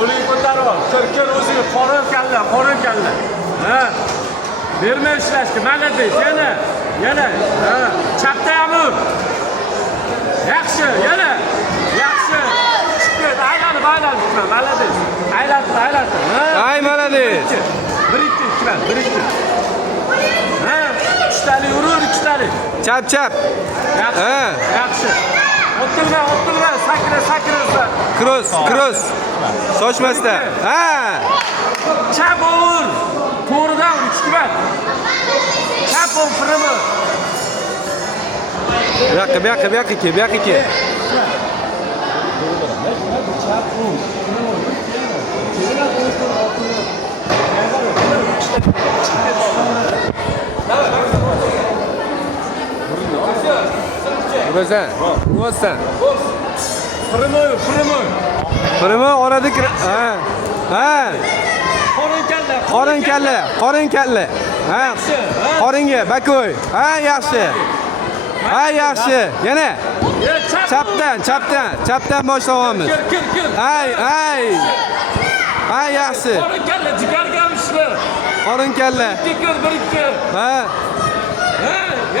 Qo'ling ko'tarib ol. Kir o'ziga qorin kalla. Ha. Berma ishlashga. Malades, yana. Ha. Chapda ham ur. Yaxshi, yana. Yaxshi. Chiqdi, aylanib. Malades. Aylantir. Ha. Ay, malades. 1-2. Ha. 3 tali urur, 2 tali. Chap. Yaxshi. O'ttirma, sakra. Cross. Sochmasdan. Ha. Chap ur. To'g'ridan 3 bat. Chap ur, primi. Bu yoqqa ke. Ursan. Primi orada kir. Ha. Qorin kalla. Ha. Qoringa bakoy. Ha, yaxshi. Yana. Chapdan boshlaymiz. Ay. Yaxshi. Qorin kalla, jigarga ishla. Qorin kalla. 1-2. Ha.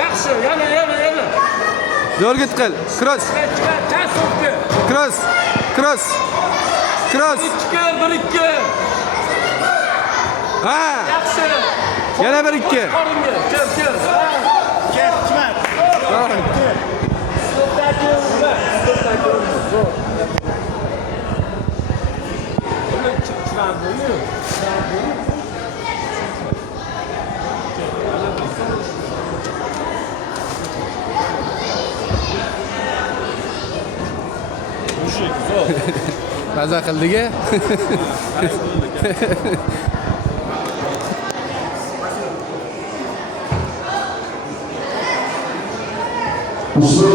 Yaxshi, yana. Yo'rgit qil. Cross. Cross. 1-2. Ha. Yaxshi. Yana 1-2. Qoringa. Kir. Ketmat. Maza qildiga. Ushbu